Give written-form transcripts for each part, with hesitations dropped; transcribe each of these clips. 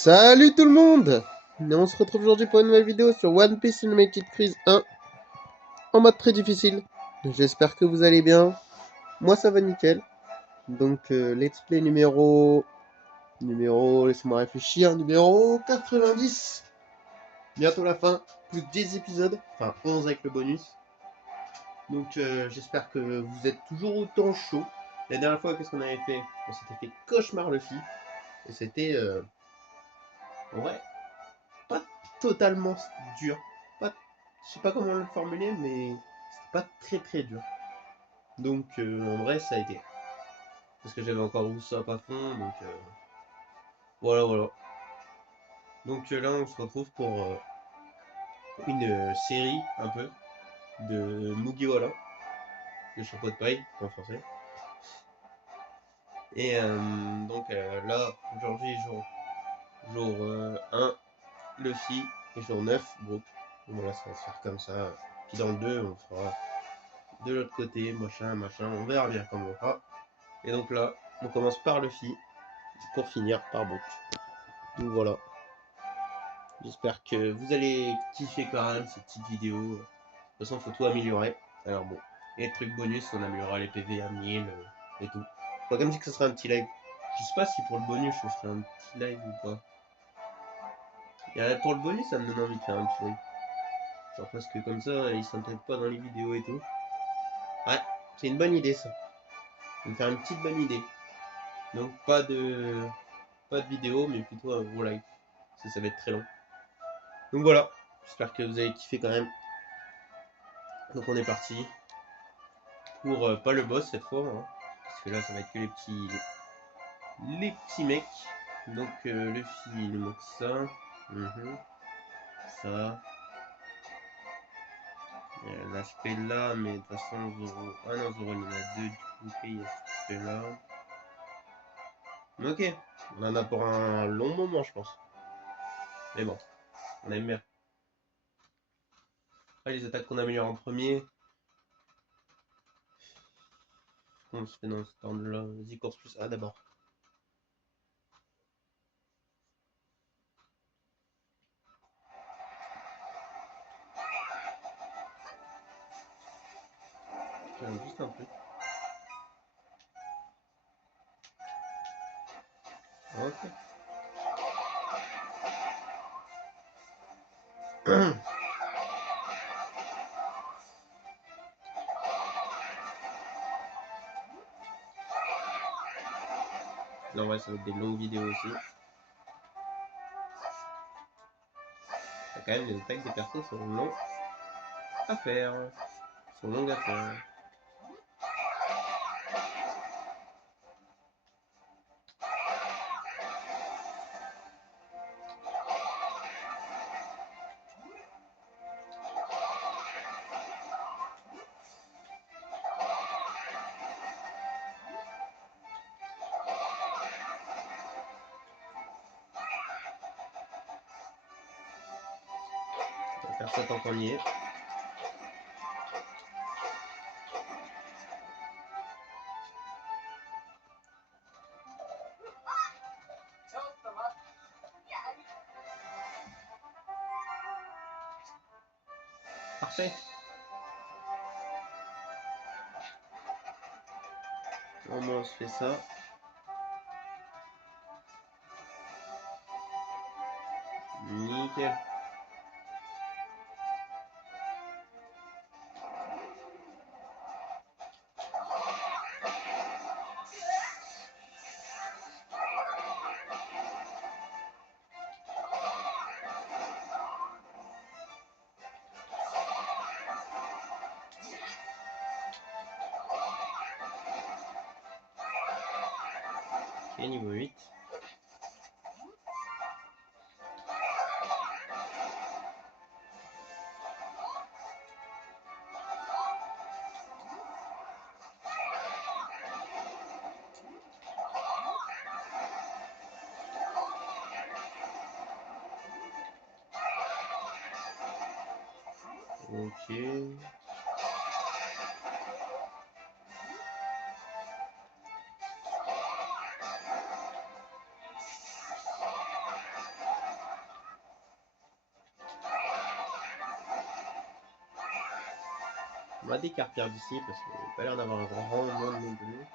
Salut tout le monde! On se retrouve aujourd'hui pour une nouvelle vidéo sur One Piece Unlimited Freeze 1 en mode très difficile. J'espère que vous allez bien. Moi ça va nickel. Donc let's play laissez-moi réfléchir, numéro 90. Bientôt la fin, plus que 10 épisodes, enfin 11 avec le bonus. Donc j'espère que vous êtes toujours autant chaud. La dernière fois qu'est-ce qu'on avait fait? On s'était fait Cauchemar Luffy. Et c'était en vrai pas totalement dur. Pas, je sais pas comment le formuler, mais c'était pas très très dur. Donc en vrai, ça a été. Parce que j'avais encore Usopp à fond, donc voilà, voilà. Donc là, on se retrouve pour une série un peu de Mugiwara, de chapeau de paille en français. Et donc là, aujourd'hui, jour 1, Luffy, et jour 9, Brook. Voilà, ça va se faire comme ça. Puis dans le 2, on fera de l'autre côté, machin, on verra bien comment on fera. Et donc là, on commence par Luffy, pour finir par Brook. Donc voilà. J'espère que vous allez kiffer quand même cette petite vidéo. De toute façon, faut tout améliorer. Alors bon, et les trucs bonus, on améliorera les PV à 1000 et tout. Faut quand même dire que ce sera un petit live. Je sais pas si pour le bonus, je ferai un petit live ou pas. Et pour le bonus, ça me donne envie de faire un petit live. Genre parce que comme ça, ils s'entêtent pas dans les vidéos et tout. Ouais, c'est une bonne idée ça. On va faire une petite bonne idée. Donc pas de vidéo, mais plutôt un gros live. Parce que ça va être très long. Donc voilà, j'espère que vous avez kiffé quand même. Donc on est parti pour pas le boss cette fois, hein, parce que là ça va être que les petits mecs. Donc Luffy il manque ça, ça. Il y a l'aspect là, mais de toute façon Zoro. Ah non, Zoro il y en a deux, du coup ok, il y a cet aspect là. Mais ok, on en a pour un long moment je pense. Mais bon, on aime bien. Après les attaques qu'on améliore en premier, on se fait dans ce temps là. Vas-y, course plus A d'abord. Juste un truc. Ok. Là, en vrai, ça va être des longues vidéos aussi. Il y a quand même les attaques des persos sont longues à faire. Sont longues à faire. On va faire ça tant qu'on y est. Parfait. Au moins on se fait ça. Nickel. Ok, niveau 8. Ok. On va décarpir d'ici parce qu'il n'a pas l'air d'avoir un grand monde non plus.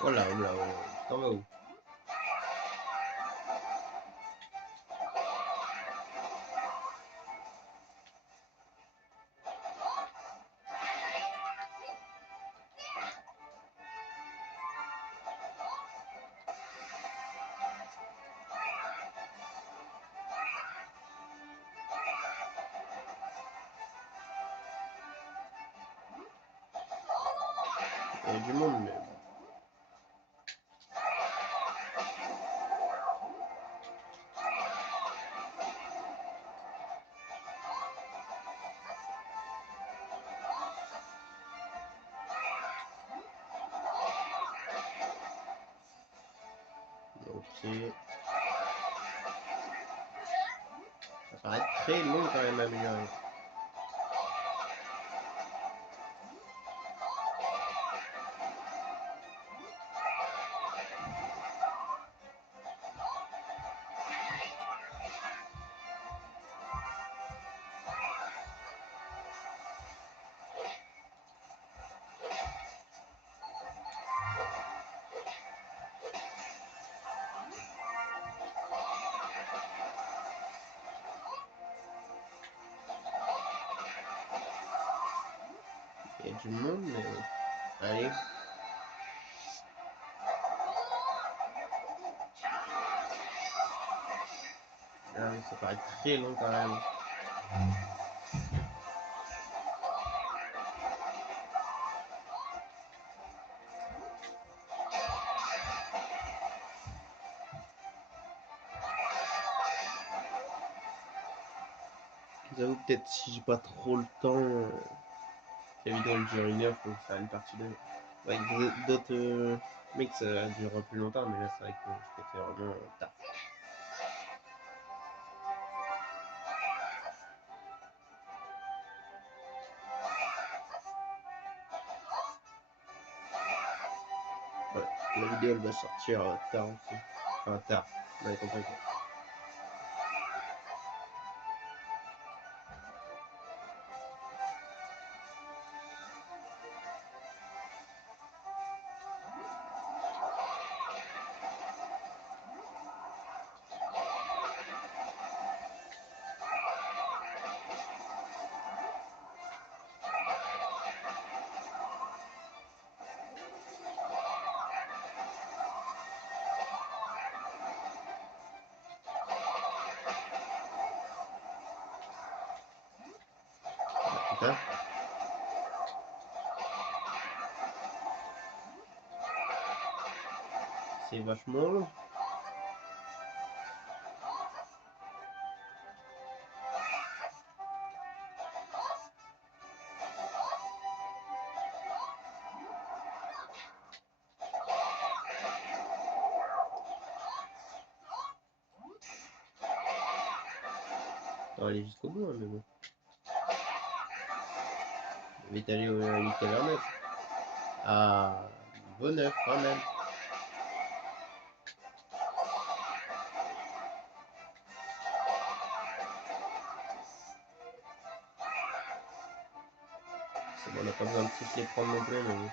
Voilà, voilà, t'en vas où? Il y a du monde, mais bon. Ok. Ça paraît très long quand même à améliorer. Il y a du monde, mais bon. Allez. Ah oui, ça paraît très long quand même. J'avoue, peut-être si j'ai pas trop le temps, la vidéo elle dure 1 heure, faut faire une partie 2. Avec d'autres mecs, ça dure plus longtemps, mais là, c'est vrai que je peux faire vraiment tard. Ouais, la vidéo elle va sortir tard aussi. Enfin, tard, vous avez compris quoi. Putain. C'est vachement long. On va aller jusqu'au bout, hein, mais bon. Vite aller au Elite Cavernous. Ah, niveau 9 quand même. C'est bon, on n'a pas besoin de tous les prendre non plus, mais bon.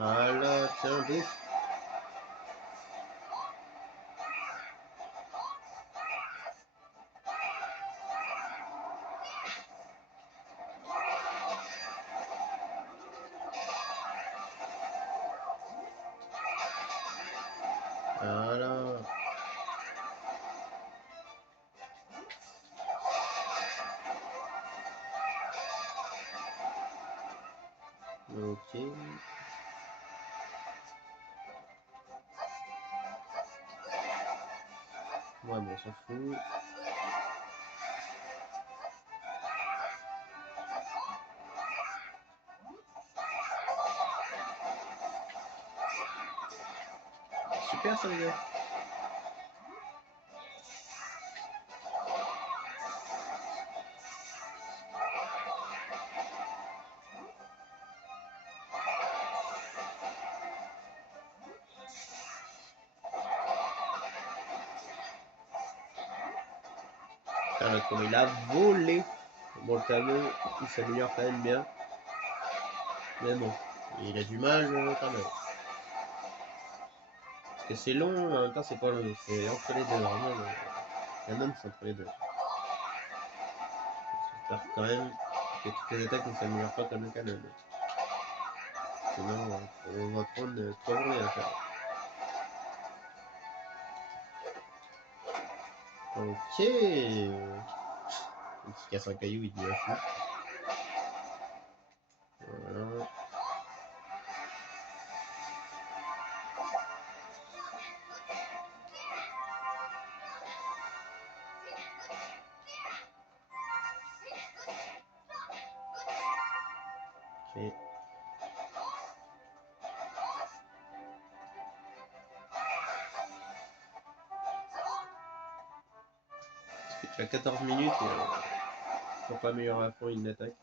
Voilà, tiens, bouffe. Voilà. Ok. Ouais, bon, on s'en fout. Super ça les gars. Putain, comme il a volé. Bon, le tableau, il s'améliore quand même bien. Mais bon, il a du mal quand même. Parce que c'est long, en même temps c'est pas long. C'est entre les deux, vraiment. Il y en a c'est entre les deux. J'espère quand même que toutes les attaques ne s'améliorent pas comme le canon. Sinon, on va prendre 3 journées à faire. Ok. Il se casse un caillou, il devient fou. Voilà. Ok. Parce que tu as 14 minutes pour pas améliorer à fond une attaque.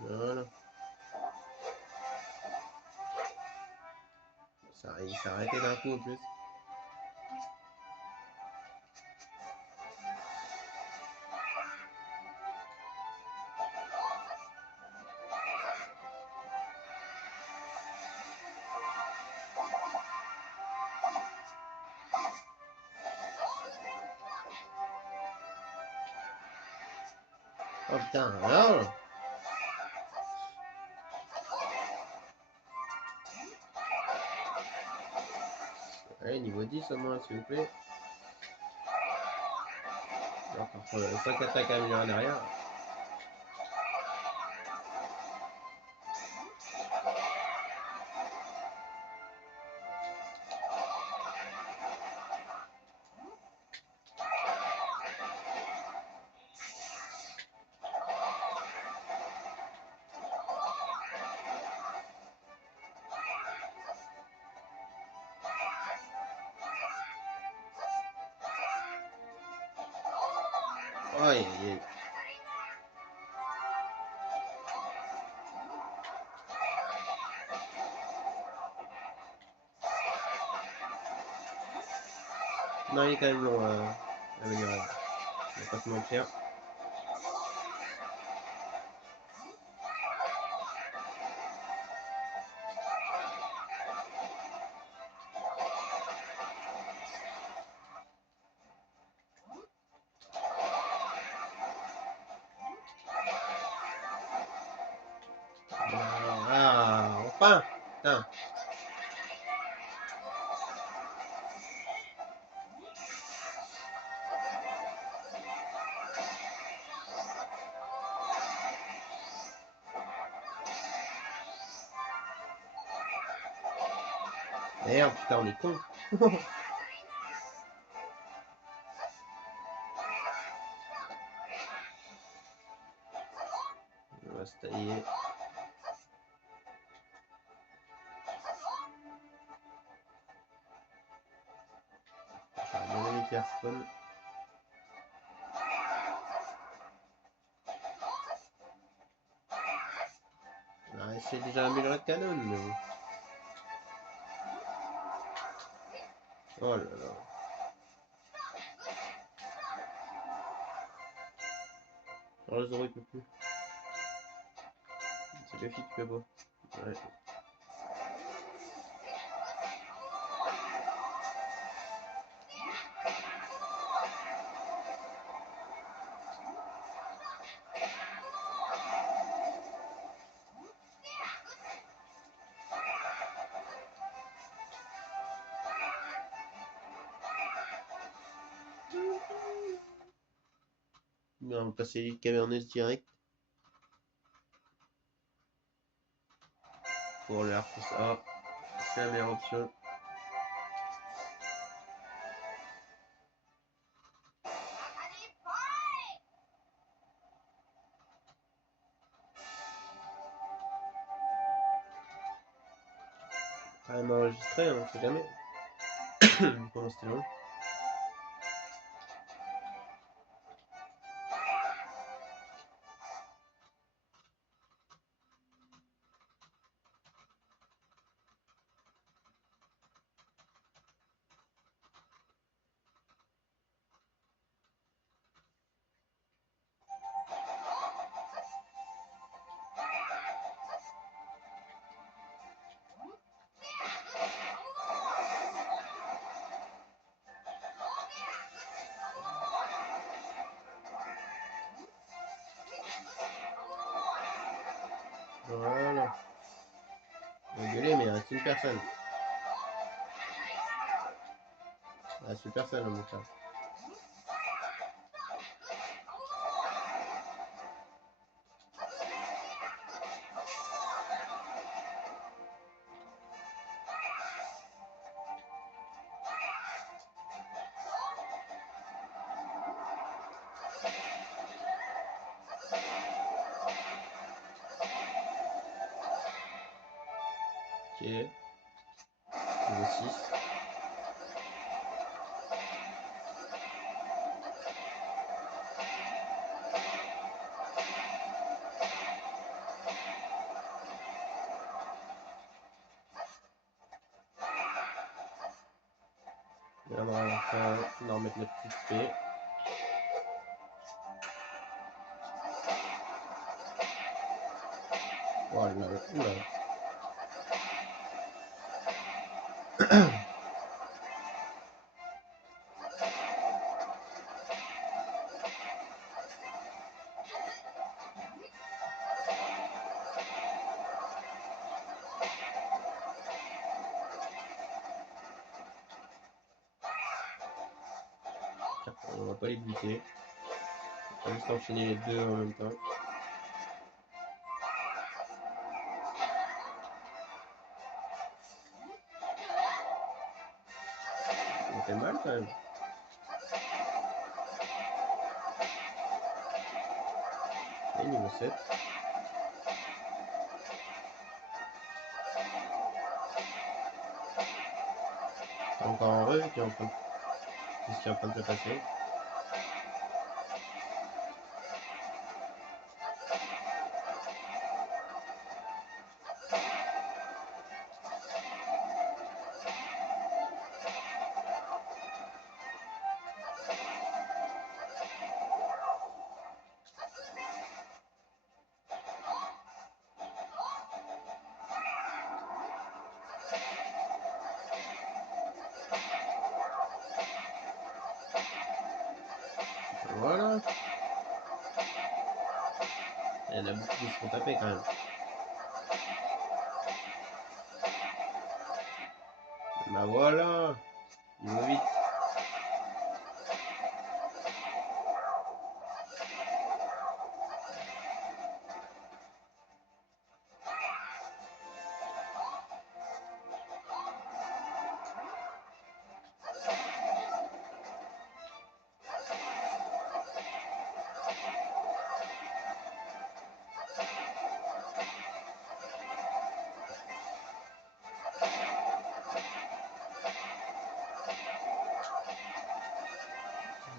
Voilà. Il s'est arrêté d'un coup en plus. Oh putain, alors allez, niveau 10 au moins, s'il vous plaît. Encore 5 attaques à améliorer derrière. Aïe, aïe, aïe. Non, il est quand même long à améliorer. On va pas se mentir. Ah, enfin. Putain. Merde, putain, on est con. On va se tailler. J'aurais bien aimé qu'il respawn. Ah, c'est déjà amélioré de canon, mais bon. Oh là là. Oh, le Zoro il peut plus. C'est Luffy qui peut pas. Ouais. Mais on va passer cavernous direct pour l'air pour ça. C'est la meilleure option. Quand même enregistré, on sait jamais. Comment c'était long. Voilà. Désolé, mais il reste une personne. Il reste une personne, mon chat. Ok. Niveau 6. Et on va enfin leur mettre notre petite fée. Oh là là, oula. On va pas les buter. On va juste enchaîner les deux en même temps. On fait mal quand même. Et niveau 7. C'est encore un re qui est en train de... Qu'est-ce qui est en train de se passer? Voilà. Il y en a beaucoup qui se font taper quand même. Bah voilà. Niveau 8.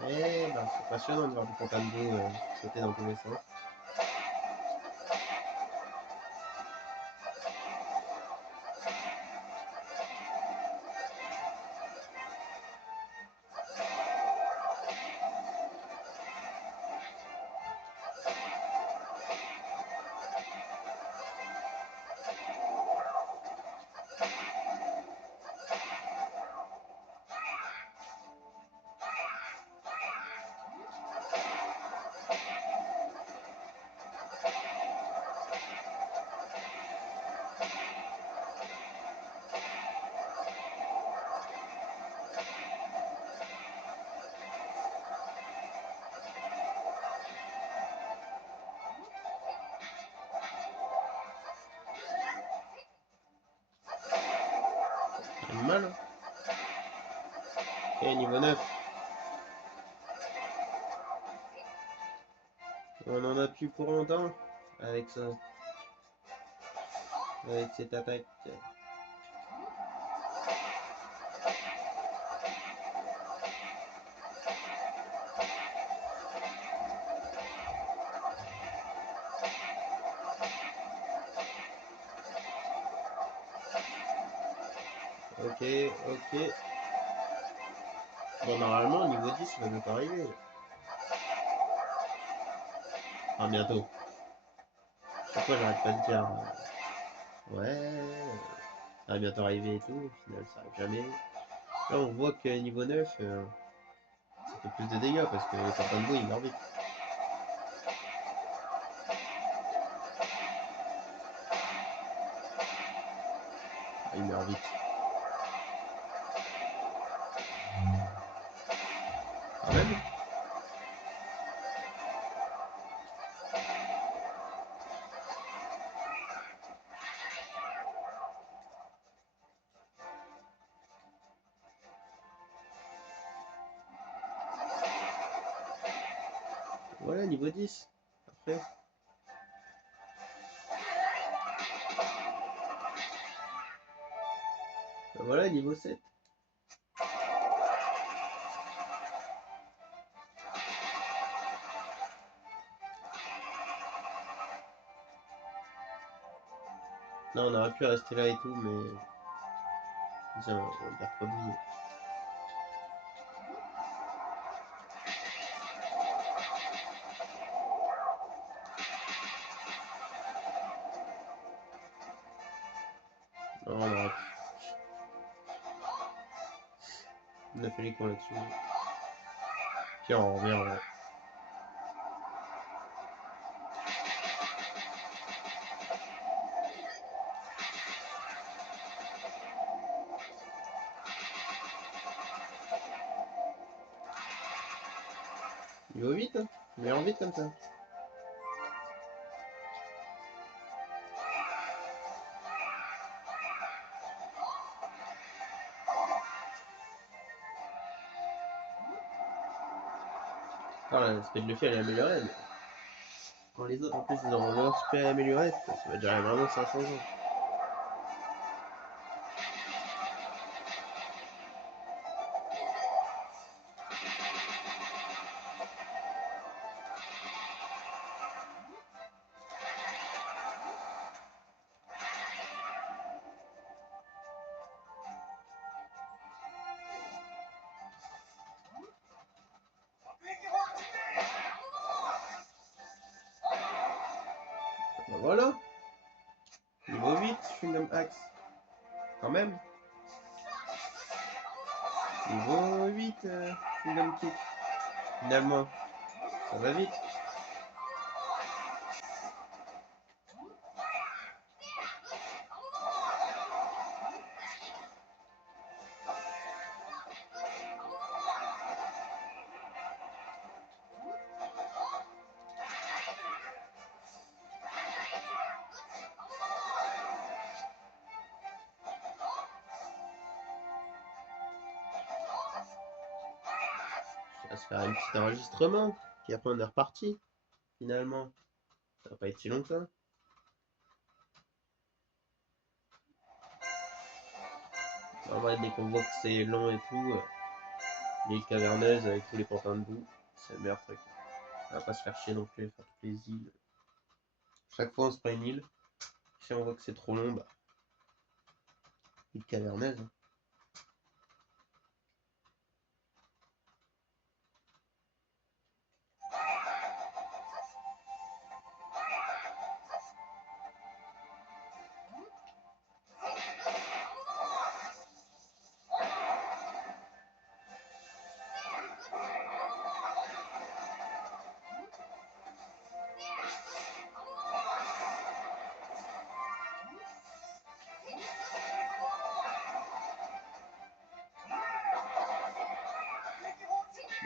Et ben, c'est passionnant de voir du Fontainebleau sauter dans tous les sens. mal. Hein. Ok, niveau 9. On en a plus pour longtemps avec ça. Avec cette attaque. Ok, ok. Bon, normalement, au niveau 10, ça va bientôt arriver. Enfin, bientôt. Chaque fois, j'arrête pas de dire... ouais... ça va bientôt arriver et tout. Au final, ça arrive jamais. Là, on voit que niveau 9, ça fait plus de dégâts parce que le Cortambo, il meurt vite. Il meurt vite. Quand même. Voilà, niveau 10. Après. Voilà, niveau 7. Non, on aurait pu rester là et tout, mais... tiens, on a pas oublié. Non, on aurait pu. On a fait les cons là-dessus. Puis on revient, ouais. Niveau 8, hein. Mais en vite comme ça. Voilà, l'aspect de Luffy elle est améliorée, mais quand les autres en plus ils auront leur spé amélioré, ça va durer vraiment 500 ans. Ben voilà. Niveau 8, Chewing-Gum Axe. Quand même. Niveau 8, Chewing-Gum Kick. Finalement, ça va vite. On va se faire un petit enregistrement. Puis après on est reparti. Finalement, ça va pas être si long que ça. En vrai, dès qu'on voit que c'est long et tout, l'île caverneuse avec tous les pantins de boue, c'est le meilleur truc. On va pas se faire chier non plus, faire toutes les îles. Chaque fois on se prend une île. Si on voit que c'est trop long, bah, île caverneuse. Hein.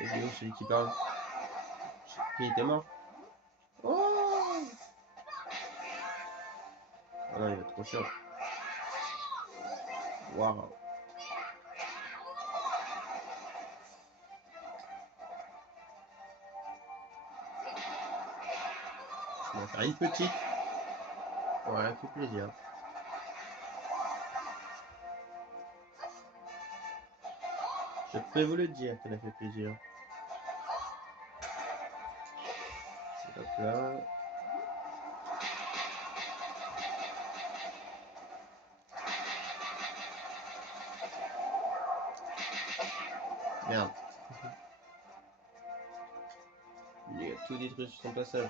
Et Guillaume, celui qui parle. Il était mort. Oh ah non, il est trop chiant. Waouh. On va faire une petite. Voilà, fait plaisir. Je peux vous le dire qu'elle a fait plaisir. Hop là. Merde. Il a tout détruit sur son passage.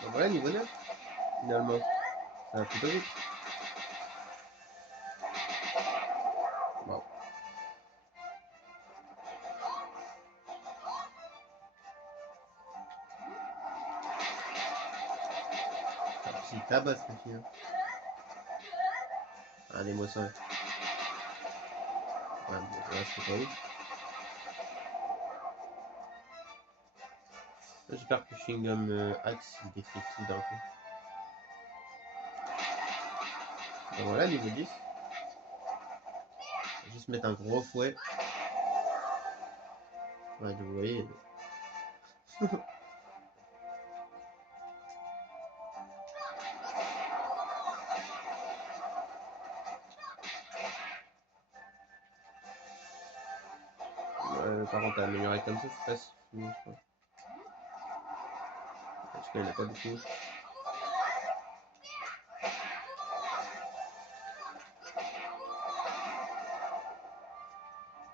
Bon voilà, niveau 9, finalement. Ça va plutôt vite. Bon. Si tabasse la fille. Allez, moi ça. Ouais, bon, là, c'est pas ouf. J'espère que le chewing-gum Axe il détruit tout d'un coup. Ben voilà, niveau 10. Juste mettre un gros fouet. Ouais, vous voyez. Par contre, à améliorer comme ça, c'est pas si fou, je crois. Parce qu'il n'y en a pas beaucoup.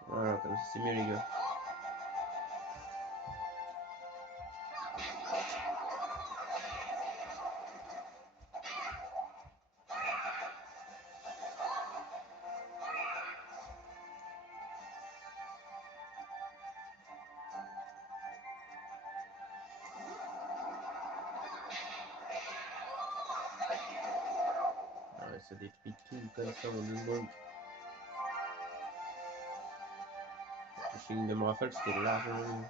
Voilà, comme ça, c'est mieux, les gars. Ouais, ça détruit tout comme ça en 2 secondes. Le chewing-gum rafale, c'était largement mieux.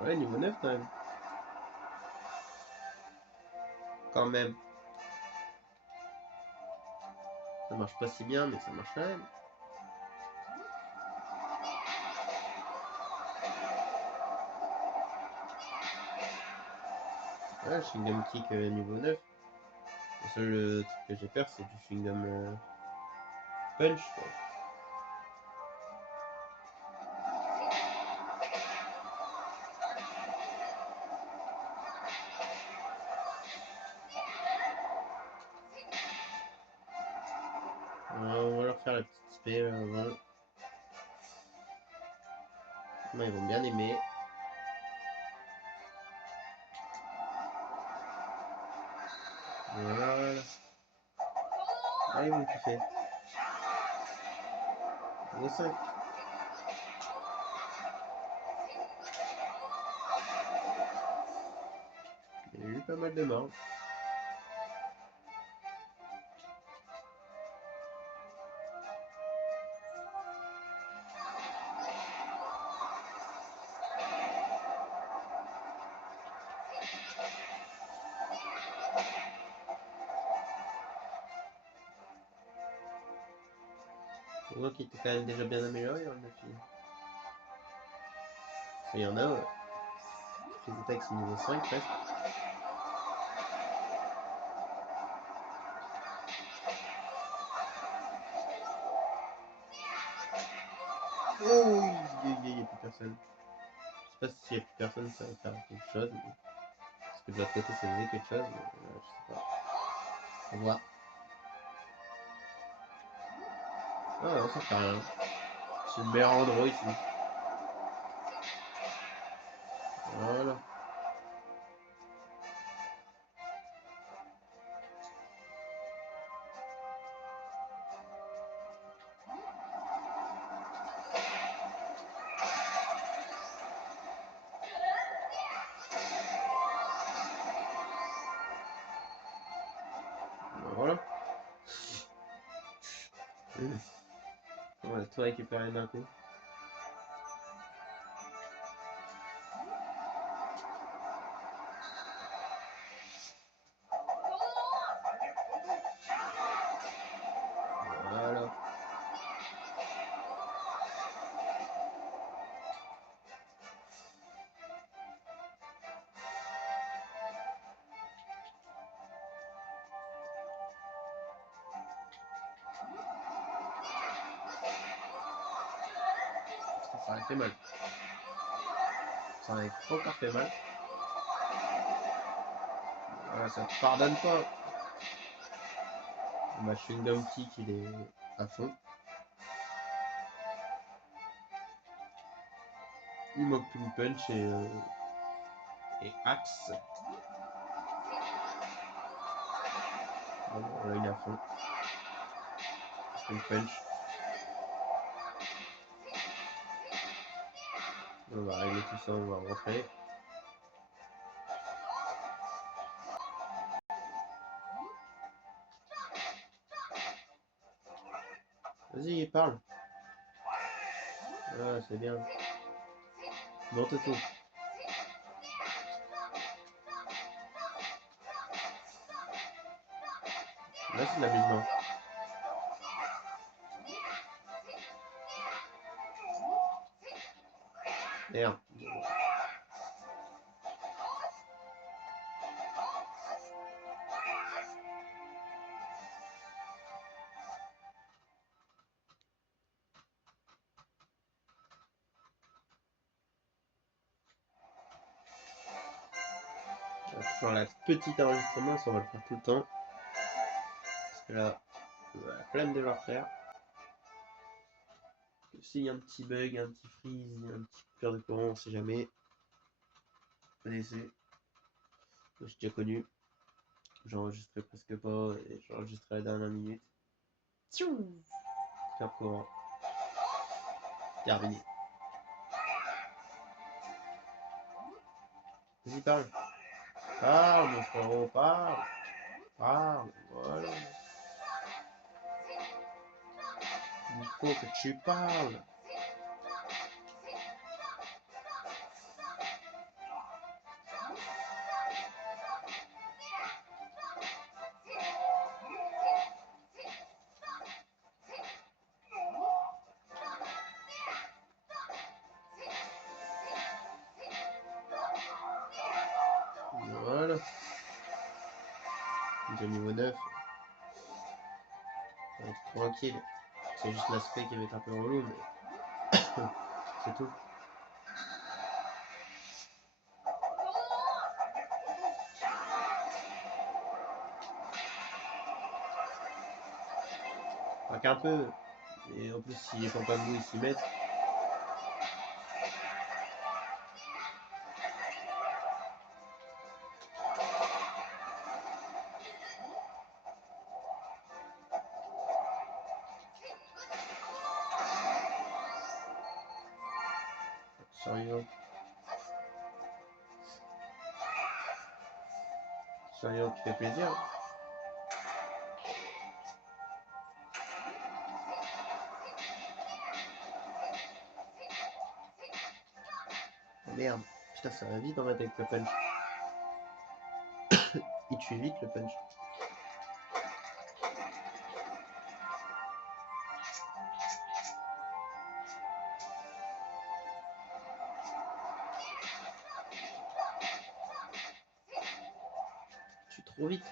Ouais, niveau 9 quand même. Quand même. Ça marche pas si bien, mais ça marche quand même. Ouais, chewing-gum kick niveau 9. Le seul truc que j'ai peur, c'est du chewing-gum punch, quoi. On va leur faire la petite spé avant. Moi, ils vont bien aimer. Voilà. Ah, ils vont kiffer. Niveau 5. Il y a eu pas mal de morts. On voit qu'il était quand même déjà bien amélioré, hein, le film. Il y en a, les attaques c'est niveau 5 presque. Oh, il n'y a plus personne. Je sais pas s'il n'y a plus personne, ça va faire quelque chose. Mais... Parce que de l'autre côté, ça faisait quelque chose, mais je sais pas. On voit. Ah non, ça fait rien. C'est le meilleur endroit ici. Voilà. On va tout récupérer d'un coup. Voilà. Ça aurait fait mal. Ça aurait encore fait mal. Voilà, ça te pardonne pas. Ma chewing-gum kick, il est à fond. Il manque une punch et axe. Bon, là, il est à fond. Une punch. On va régler tout ça, on va rentrer. Vas-y, parle. Ah, c'est bien. Bon, Toto. Là, c'est de l'amusement. Merde. Toujours la petite enregistrement, ça on va le faire tout le temps. Parce que là, on a la flemme de le refaire. S'il y a un petit bug, un petit freeze, un petit coupure de courant, on sait jamais. Laissez. J'ai déjà connu. J'enregistrais presque pas et j'enregistrais à la dernière minute. Tchou! Faire courant. Terminé. Vas-y, parle. Parle, mon frérot, parle. Parle, voilà. Il faut que tu parles. Voilà. Déjà niveau 9. On va être tranquille. C'est juste l'aspect qui va être un peu relou, mais c'est tout. Pas qu'un peu. Et en plus, si les Pampangou ils s'y mettent. Survivant. Survivant qui fait plaisir. Oh merde. Putain, ça va vite en fait avec le punch. Il tue vite le punch. Tue trop vite.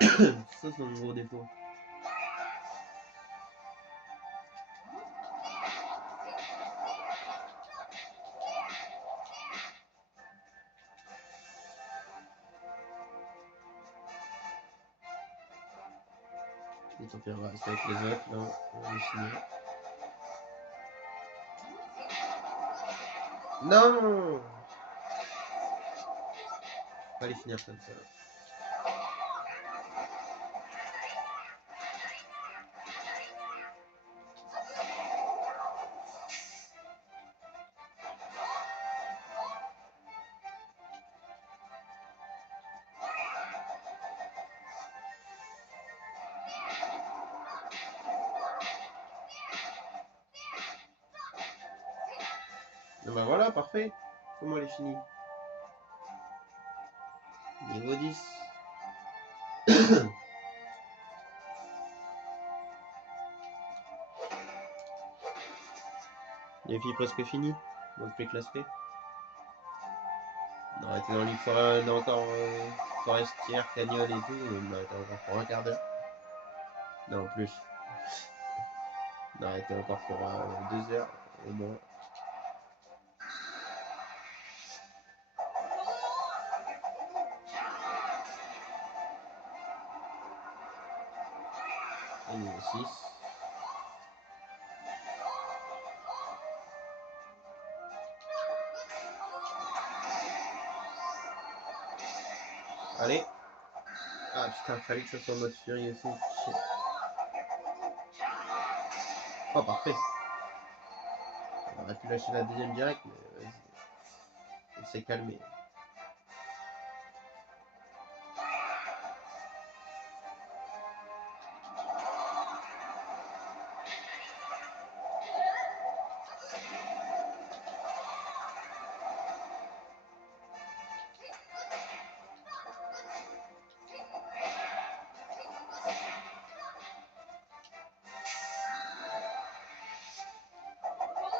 Ça, c'est mon gros défaut. Et tant pis, on va rester avec les autres. Là, on va les finir. Non! On va les finir comme ça. Bah voilà, parfait. Comment elle est finie? Niveau 10. Les filles presque finies. Donc plus classe P. On aurait été dans l'île encore forestière, canyon et tout, on aurait été encore pour un quart d'heure. Non, plus. On aurait été encore pour 2 heures au moins. Et niveau 6. Allez. Ah putain, fallait que ça soit en mode furie aussi. Shit. Oh, parfait. On aurait pu lâcher la deuxième direct, mais vas-y. On s'est calmé.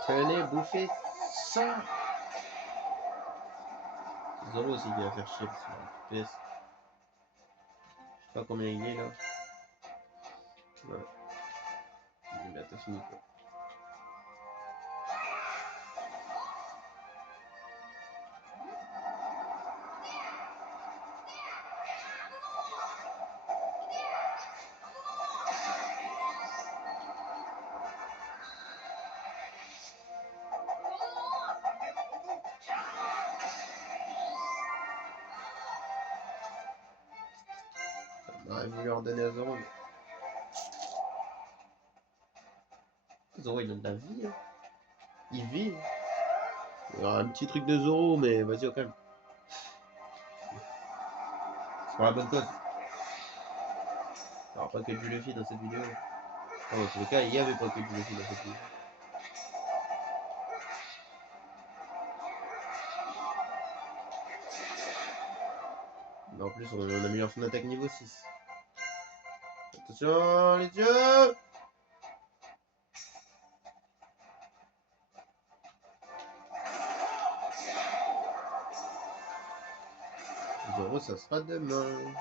Tenez, bouffez ça. Zoro aussi qui va faire chier parce qu'il a un FPS. Je sais pas combien il est là. Ouais. Il est bientôt fini quoi. On aurait voulu en donner à Zoro, mais Zoro il a de la vie. Hein. Il vit. Il y aura un petit truc de Zoro, mais vas-y au calme. C'est pour la bonne cause. Il n'y aura pas que du Luffy dans cette vidéo. Enfin, dans tous les cas, il n'y avait pas que du Luffy dans cette vidéo. Mais en plus, on améliore son attaque niveau 6. Attention, les yeux! Zoro, ça sera demain.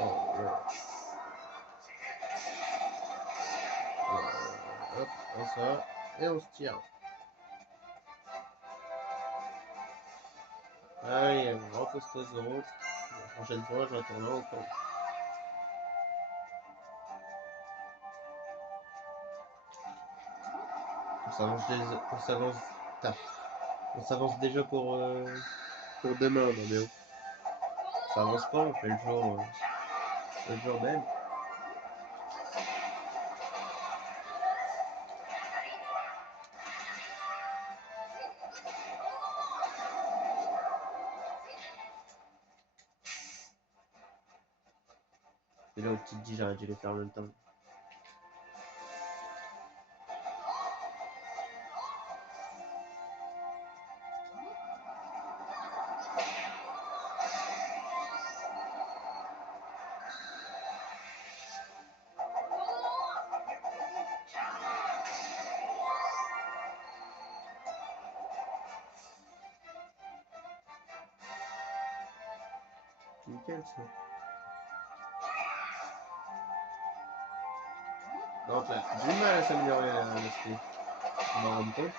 Oh, ouais. Hop, on ça, et on se tire. Allez, repose-toi Zoro. La prochaine fois, je retournerai au camp. On s'avance déjà pour demain, non mais on s'avance pas, on fait le jour même. C'est là où tu te dis j'arrête de les faire en même temps. Nickel ça. Donc là, du mal à s'améliorer l'aspect. On va rendre compte.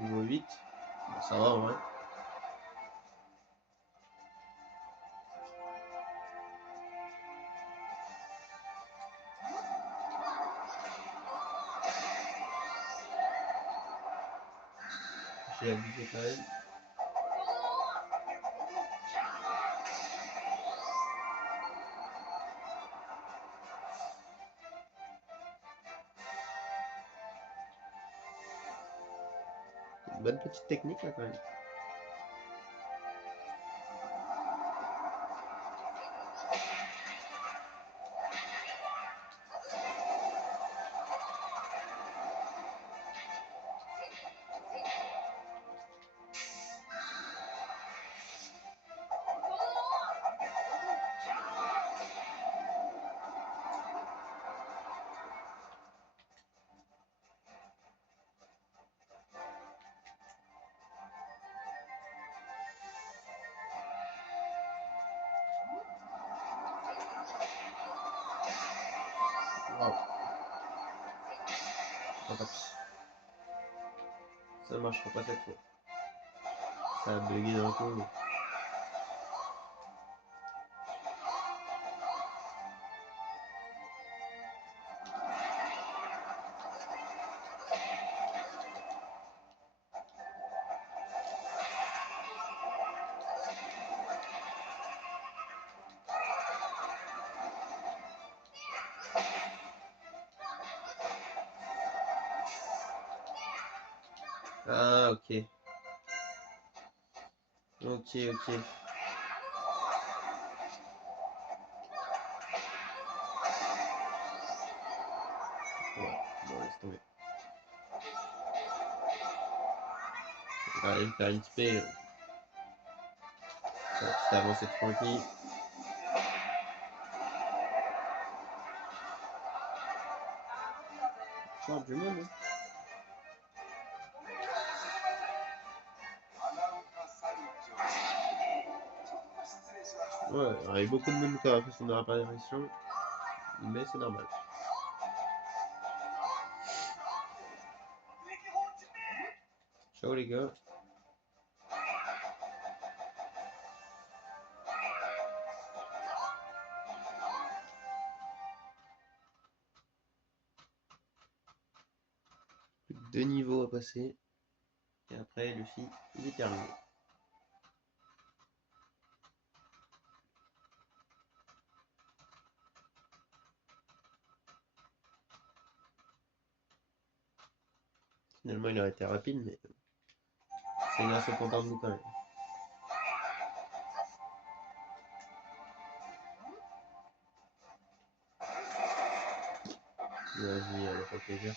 Niveau 8. Bon, ça va en vrai. J'ai abusé quand même. Bonne petite technique là quand même. Wow. Ça marchera pas cette fois. Ça a bugué d'un coup. Ah, ok. Ok, ok. Ouais, bon, laisse tomber. On va aller faire une XP. Petit avancé tranquille. Champ du monde, hein. Ouais, il y avait beaucoup de monde qui a fait son apparition, mais c'est normal. Ciao les gars. Plus que 2 niveaux à passer. Et après, Luffy, il est terminé. Finalement, il aurait été rapide, mais c'est grâce au content de nous quand même. Vas-y, allez, fait plaisir.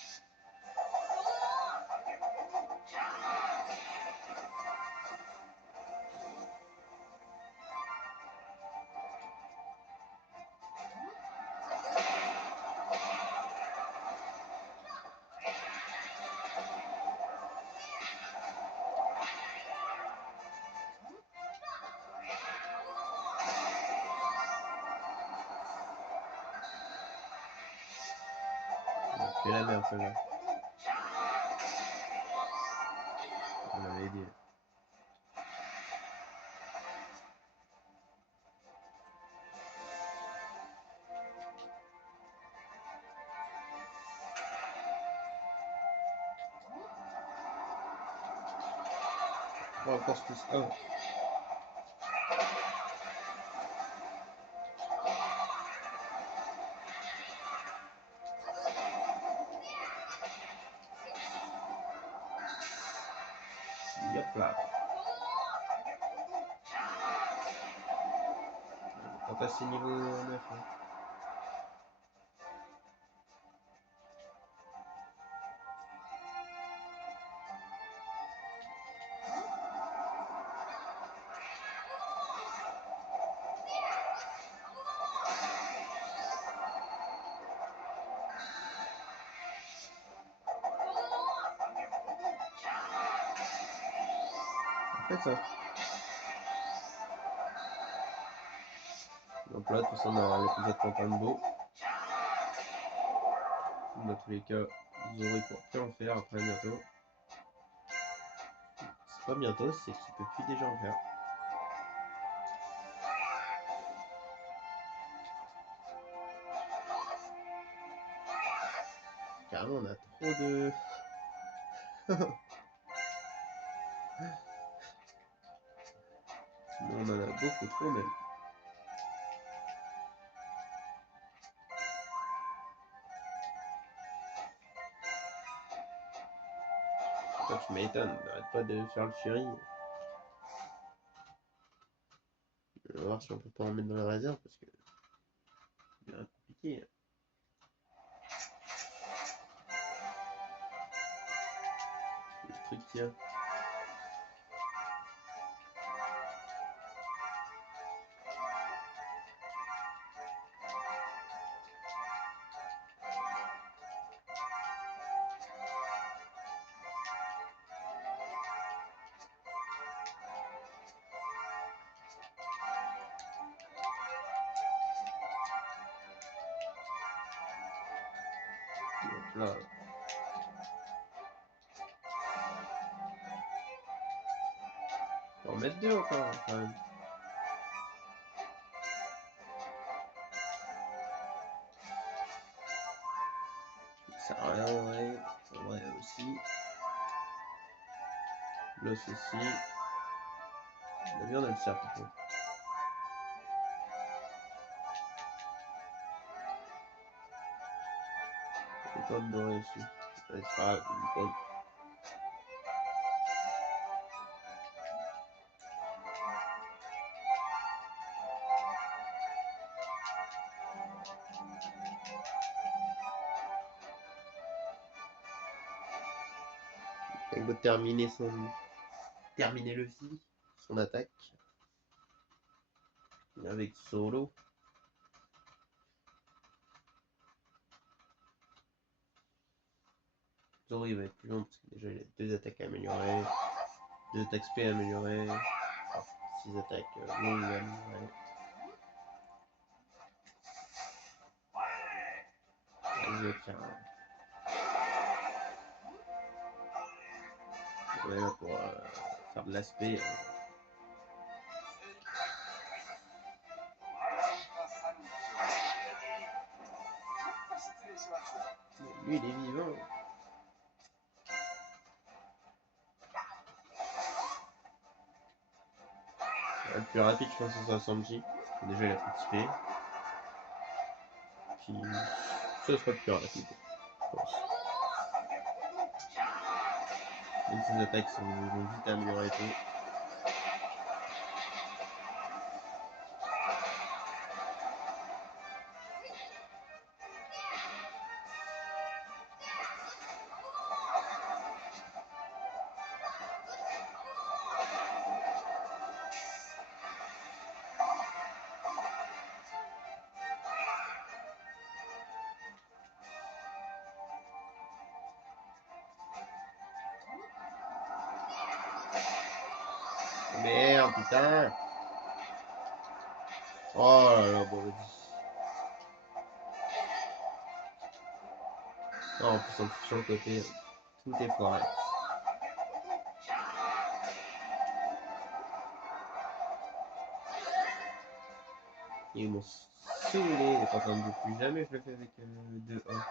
C'est la merde celle-là. On l'avait aidé. Oh, encore plus. Oh. Yep là. On va passer niveau 9. Hein. En fait, ça. Donc là, tout ça dans l'épisode Contembo. Dans tous les cas, Zoro pourra plus en faire après bientôt. C'est pas bientôt, c'est qu'il peut plus déjà en faire. Carrément, on a trop de. On en a beaucoup trop même. Tu m'étonnes, arrête pas de faire le furie. On va voir si on peut pas en mettre dans la réserve parce que c'est bien compliqué. Le truc qu'il y a. Donc là. On va en mettre deux encore quand même. Ça sert à rien en vrai. En vrai aussi. L'os aussi. La viande elle sert plutôt. Les pommes dorées aussi. Ouais, c'est pas grave, une pomme. Il va terminer Luffy, son attaque. Avec Solo. Zoro il va être plus long parce que déjà il a deux attaques améliorées, deux attaques SP améliorées, enfin, 6 attaques longues améliorées. Vas-y, on va faire ouais, là, pour faire de l'aspect. Lui il est vivant. Le plus rapide je pense que ce sera Sanji. Déjà il a fait XP. Puis ça sera le plus rapide, je pense. Même ses attaques vont vite améliorer et tout. Merde, putain! Oh là là, bon, vas-y. Non, en plus, sur le côté, tout est foiré. Ils m'ont saoulé, les patates de plus jamais je le fais avec 2-1.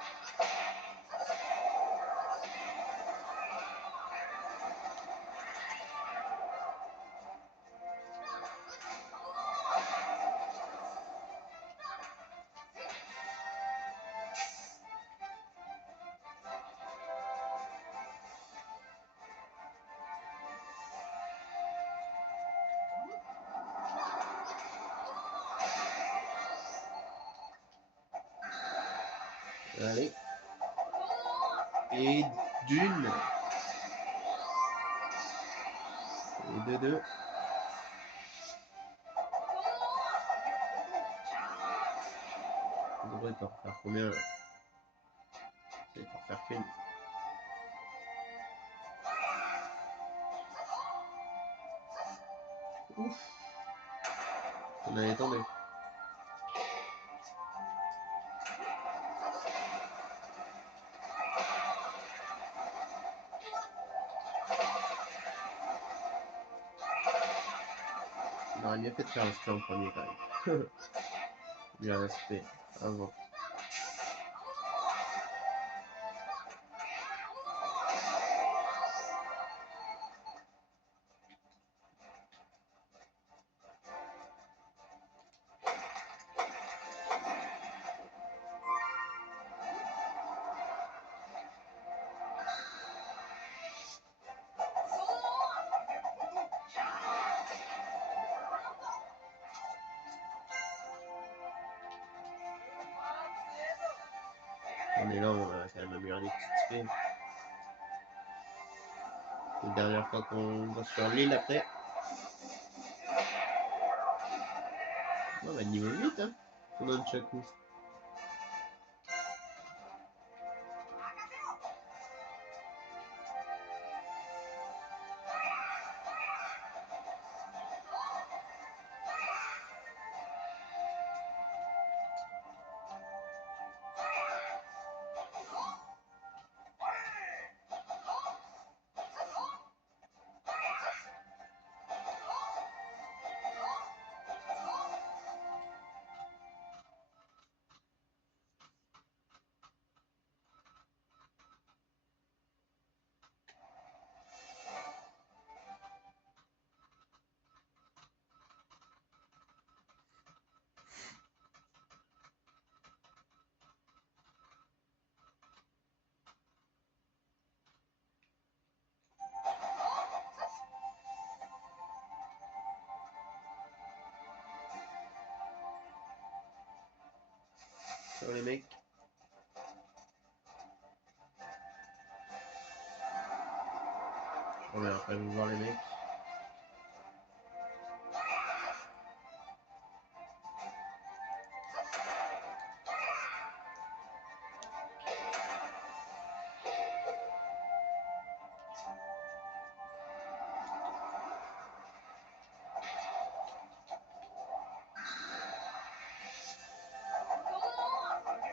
Allez. Et d'une. Et 2-2. On devrait pas faire combien là? C'est pour faire qu'une. Ouf. On avait tombé. On aurait mieux fait de faire un spray en premier quand même. Bien respect avant. On est là, on a quand même amélioré des petites XP. La dernière fois qu'on va sur l'île après. On va niveau 8 hein. On donne chaque coup. Sur les mecs. Je reviens après vous voir les mecs.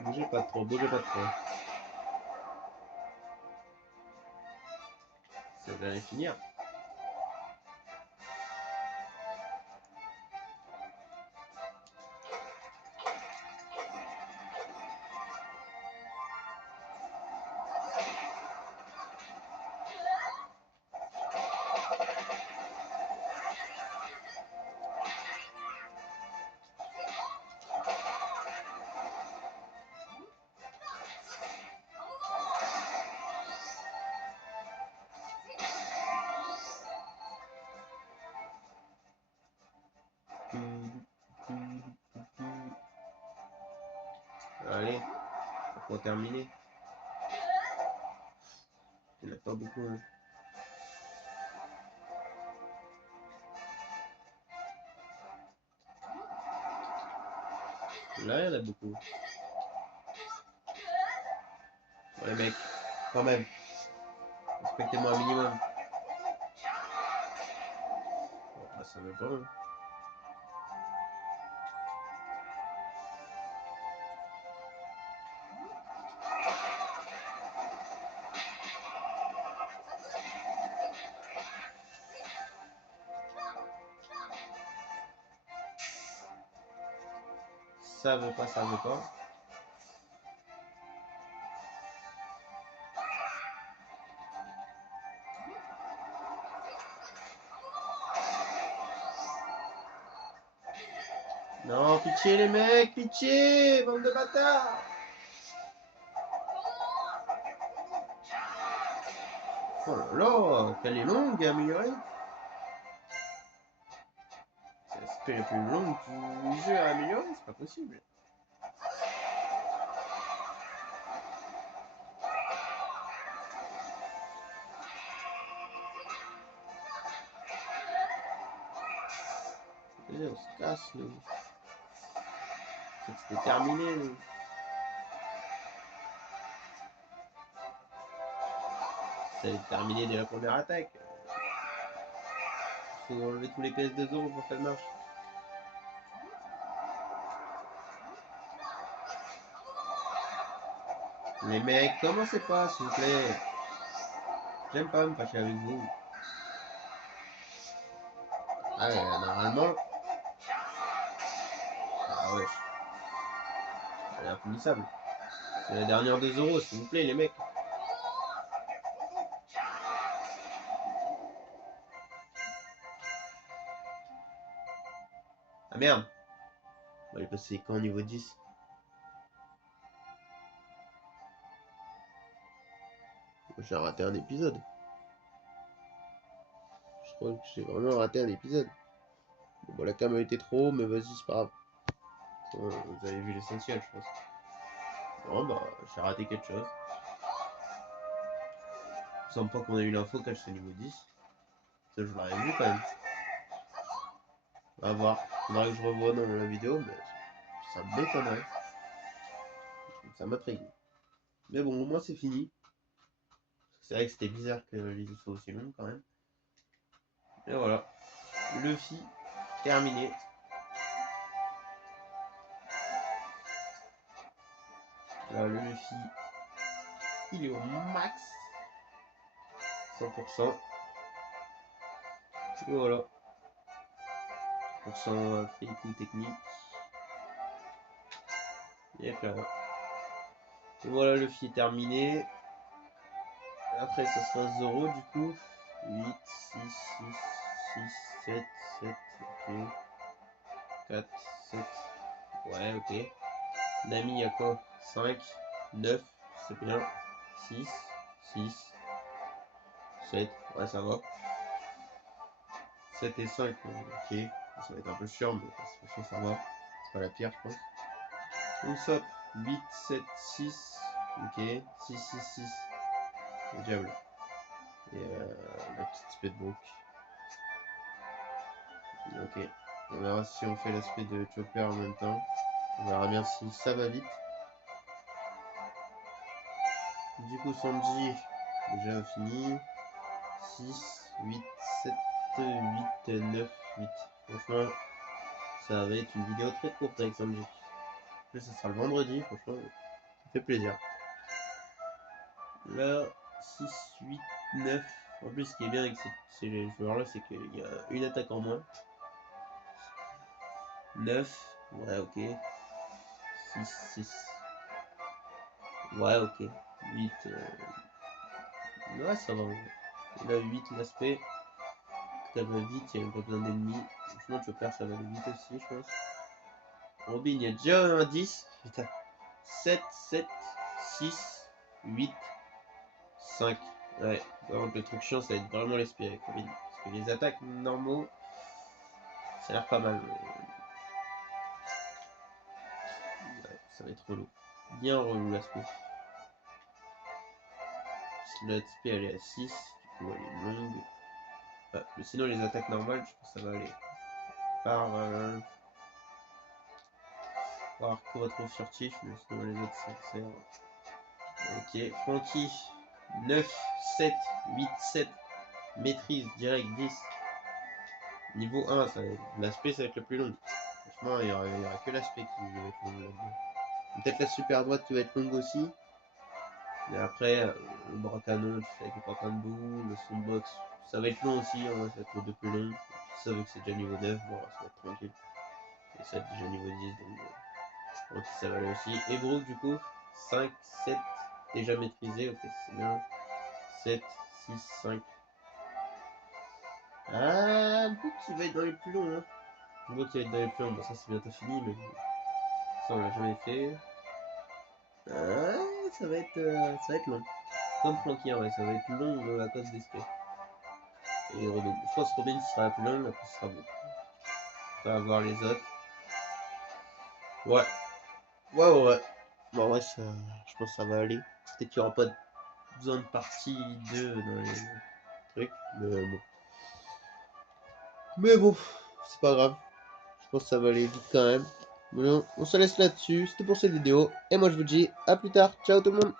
Bougez pas trop, bougez pas trop. Ça va aller finir. Allez, pour terminer. Il n'y en a pas beaucoup. Hein. Là, il y en a beaucoup. Bon, les mecs, quand même. Respectez-moi un minimum. Bon, bah, ça veut pas. Hein. Ça veut pas, ça veut pas. Non, pitié les mecs, pitié, bande de bâtards. Oh là là, qu'elle est longue et améliorée. C'est la spé la plus longue du jeu à améliorer, c'est pas possible. Et on se casse, nous. C'était terminé, nous. C'est terminé dès la première attaque. Il faut enlever tous les PS de Zoro pour que ça marche. Les mecs, commencez pas, s'il vous plaît. J'aime pas me fâcher avec vous. Ah ouais, normalement. Ah ouais. Elle est impunissable. C'est la dernière de Zoro, s'il vous plaît, les mecs. Ah merde. On va aller passer quand niveau 10. J'ai raté un épisode. Je crois que j'ai vraiment raté un épisode. Bon, la cam a été trop haut, mais vas-y, c'est pas grave. Vous avez vu l'essentiel, je pense. Bon bah j'ai raté quelque chose. Il me semble pas qu'on a eu l'info qu'elle soit niveau 10. Ça je l'aurais vu quand même. On va voir. Faudra que je revoie dans la vidéo, mais ça m'étonnerait. Ça m'intrigue. Mais bon, au moins c'est fini. C'est vrai que c'était bizarre que les vidéos soient aussi longues quand même. Et voilà. Luffy terminé. Là, le Luffy, il est au max. 100%. Et voilà. 100% fait coup technique. Et là. Et voilà, le Luffy est terminé. Après, ça sera Zoro du coup. 8, 6, 7, 7, ok. 4, 7. Ouais, ok. Nami, il y a quoi? 5, 9, c'est bien. 6, 6, 7, ouais, ça va. 7 et 5, ok. Ça va être un peu chiant, mais ça va. C'est pas la pire, je pense. Usopp, 8, 7, 6, ok. 6, 6, 6. Le diable. Et la petite speedbook. Ok. On verra si on fait l'aspect de Chopper en même temps. On verra bien si ça va vite. Du coup, Sanji, déjà fini. 6, 8, 7, 8, 9, 8. Franchement, ça va être une vidéo très courte avec Sanji. Là, ça sera le vendredi, franchement, ça fait plaisir. Là, 6, 8, 9. En plus, ce qui est bien avec ces joueurs-là, c'est qu'il y a une attaque en moins. 9, ouais, ok. 6, 6. Ouais, ok. 8, ouais, ça va. Là, 8, l'aspect. Ça va vite, il n'y a même pas besoin d'ennemis. Franchement, Chopper, ça va aller vite aussi, je pense. Robin, il y a déjà un 10. Putain. 7, 7, 6, 8, 5. Ouais, par contre, le truc chiant, ça va être vraiment l'esprit avec Robin. Parce que les attaques normaux, ça a l'air pas mal. Ouais, ça va être relou. Bien relou l'aspect. L'aspect, elle est à 6. Du coup, elle est longue. Enfin, mais sinon, les attaques normales, je pense que ça va aller. Par qu'on trop furtif, mais sinon les autres, ça sert. Ok, Franky, 9, 7, 8, 7. Maîtrise, direct, 10. Niveau 1, l'aspect, ça va être le plus long. Franchement, il y aura que l'aspect qui va être long là-dedans. Peut-être la super droite qui va être longue aussi. Et après, le bras canon, tu fais avec le parpaing de boue, le soundbox, ça va être long aussi, hein, ça va être les deux plus longs. Ça, vu que c'est déjà niveau 9, bon, ça va être tranquille. Et ça va être déjà niveau 10, donc ça va aller aussi. Et Brook, du coup, 5, 7, déjà maîtrisé, ok, c'est bien. 7, 6, 5. Ah, Brook qui va être dans les plus longs, hein. Brook qui va être dans les plus longs, bon, ça c'est bientôt fini, mais ça on l'a jamais fait. Ah, ça va être long. Comme Franky, ouais, ça va être long à cause des specs. Et Robin. Je pense que Robin sera la plus longue, après ce sera bon. On va voir les autres. Ouais. Ouais. Bon, ouais, ça, je pense que ça va aller. Peut-être qu'il n'y aura pas besoin de partie 2 dans les trucs, mais bon. Mais bon, c'est pas grave. Je pense que ça va aller vite quand même. Bon, on se laisse là-dessus. C'était pour cette vidéo. Et moi, je vous dis à plus tard. Ciao tout le monde.